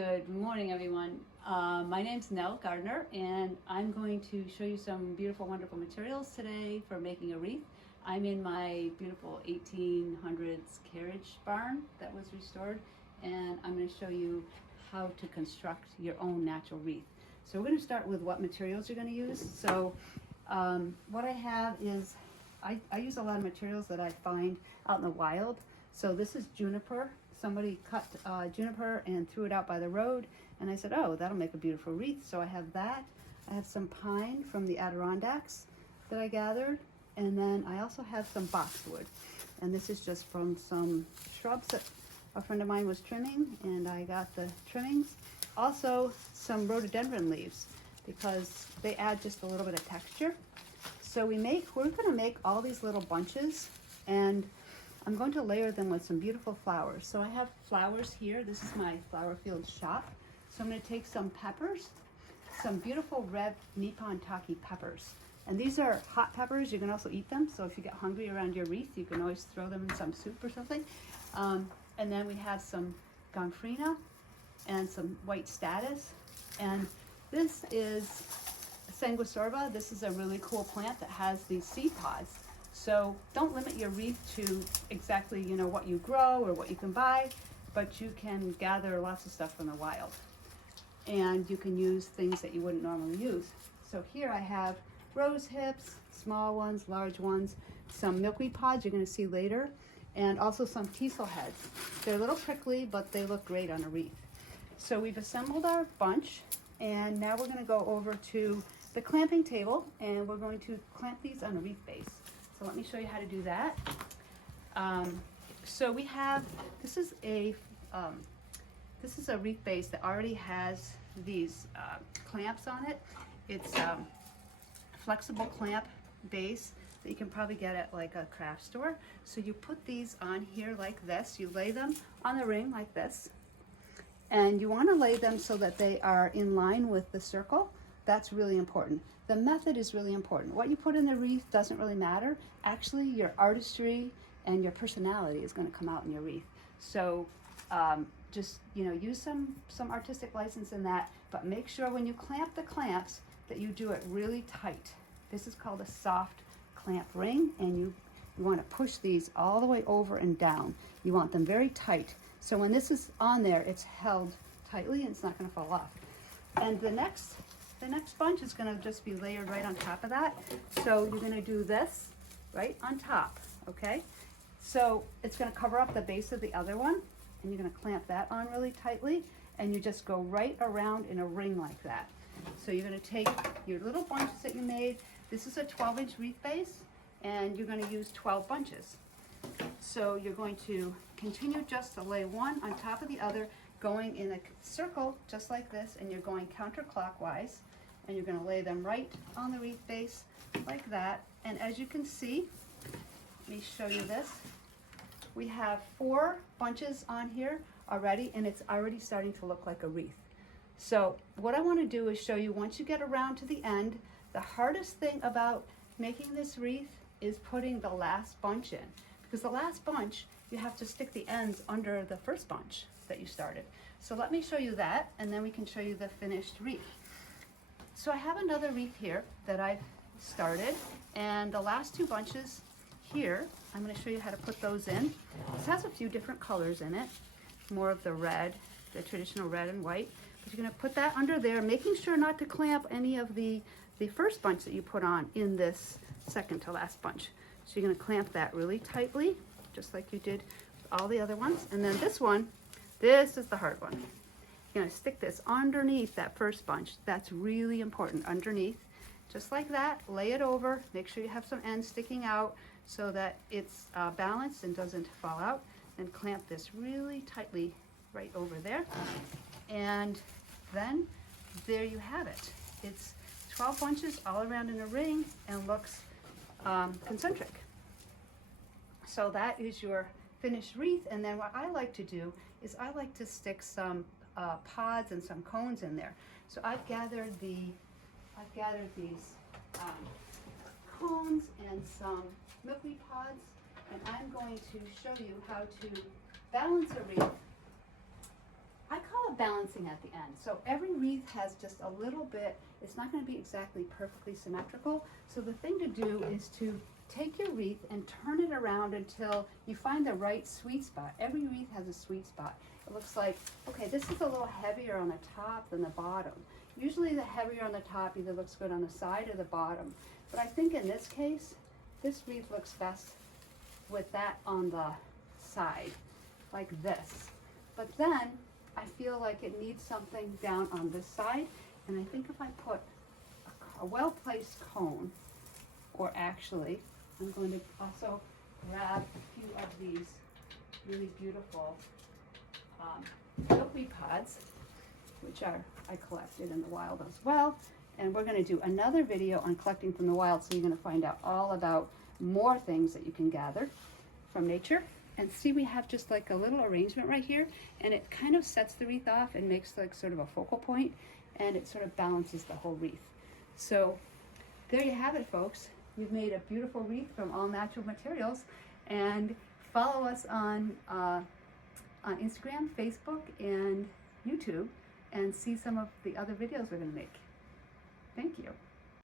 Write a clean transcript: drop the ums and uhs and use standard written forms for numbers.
Good morning, everyone. My name's Nellie Gardner, and I'm going to show you some beautiful, wonderful materials today for making a wreath. I'm in my beautiful 1800s carriage barn that was restored, and I'm going to show you how to construct your own natural wreath. So we're going to start with what materials you're going to use. So what I have is, I use a lot of materials that I find out in the wild. So this is juniper. Somebody cut juniper and threw it out by the road, and I said, oh, that'll make a beautiful wreath. So I have that. I have some pine from the Adirondacks that I gathered, and then I also have some boxwood. And this is just from some shrubs that a friend of mine was trimming, and I got the trimmings. Also some rhododendron leaves, because they add just a little bit of texture. So we're gonna make all these little bunches, and I'm going to layer them with some beautiful flowers. So I have flowers here. This is my flower field shop. So I'm going to take some peppers, some beautiful red Nippon Taki peppers. And these are hot peppers. You can also eat them. So if you get hungry around your wreath, you can always throw them in some soup or something. And then we have some gomphrena and some white statice. And this is sanguisorba. This is a really cool plant that has these seed pods. So don't limit your wreath to exactly, what you grow or what you can buy, but you can gather lots of stuff from the wild. And you can use things that you wouldn't normally use. So here I have rose hips, small ones, large ones, some milkweed pods you're going to see later, and also some teasel heads. They're a little prickly, but they look great on a wreath. So we've assembled our bunch, and now we're going to go over to the clamping table, and we're going to clamp these on a wreath base. So let me show you how to do that. So we have, this is a wreath base that already has these clamps on it. It's a flexible clamp base that you can probably get at like a craft store. So you put these on here like this. You lay them on the ring like this. And you want to lay them so that they are in line with the circle. That's really important. The method is really important. What you put in the wreath doesn't really matter. Actually, your artistry and your personality is going to come out in your wreath. So just use some artistic license in that, but make sure when you clamp the clamps that you do it really tight. This is called a soft clamp ring, and you want to push these all the way over and down. You want them very tight. So when this is on there, it's held tightly and it's not going to fall off. And the next bunch is going to just be layered right on top of that. So you're going to do this right on top, okay? So it's going to cover up the base of the other one, and you're going to clamp that on really tightly, and you just go right around in a ring like that. So you're going to take your little bunches that you made. This is a 12-inch wreath base, and you're going to use 12 bunches. So you're going to continue just to lay one on top of the other, going in a circle just like this, and you're going counterclockwise, and you're going to lay them right on the wreath base like that. And as you can see, let me show you this. We have 4 bunches on here already, and it's already starting to look like a wreath. So what I want to do is show you, once you get around to the end, the hardest thing about making this wreath is putting the last bunch in, because the last bunch, you have to stick the ends under the first bunch that you started. So let me show you that, and then we can show you the finished wreath. So I have another wreath here that I've started, and the last 2 bunches here, I'm going to show you how to put those in. This has a few different colors in it, more of the red, the traditional red and white. But you're going to put that under there, making sure not to clamp any of the first bunch that you put on in this second to last bunch. So you're going to clamp that really tightly, just like you did with all the other ones. And then this one, this is the hard one. You're going to stick this underneath that first bunch. That's really important, underneath. Just like that, lay it over. Make sure you have some ends sticking out so that it's balanced and doesn't fall out. Then clamp this really tightly right over there. And then there you have it. It's 12 bunches all around in a ring and looks concentric. So that is your finished wreath. And then what I like to do is I like to stick some pods and some cones in there. So I've gathered these cones and some milkweed pods, and I'm going to show you how to balance a wreath I call it balancing at the end. So every wreath has just a little bit, it's not going to be exactly perfectly symmetrical. So the thing to do is to take your wreath and turn it around until you find the right sweet spot. Every wreath has a sweet spot. It looks like, okay, this is a little heavier on the top than the bottom. Usually the heavier on the top either looks good on the side or the bottom. But I think in this case, this wreath looks best with that on the side, like this. But then I feel like it needs something down on this side. And I think if I put a well-placed cone, or actually, I'm going to also grab a few of these really beautiful milkweed pods, which I collected in the wild as well. And we're going to do another video on collecting from the wild, so you're going to find out all about more things that you can gather from nature. And see, we have just like a little arrangement right here, and it kind of sets the wreath off and makes like sort of a focal point, and it sort of balances the whole wreath. So there you have it, folks. You've made a beautiful wreath from all natural materials. And follow us on Instagram, Facebook, and YouTube, and see some of the other videos we're going to make. Thank you.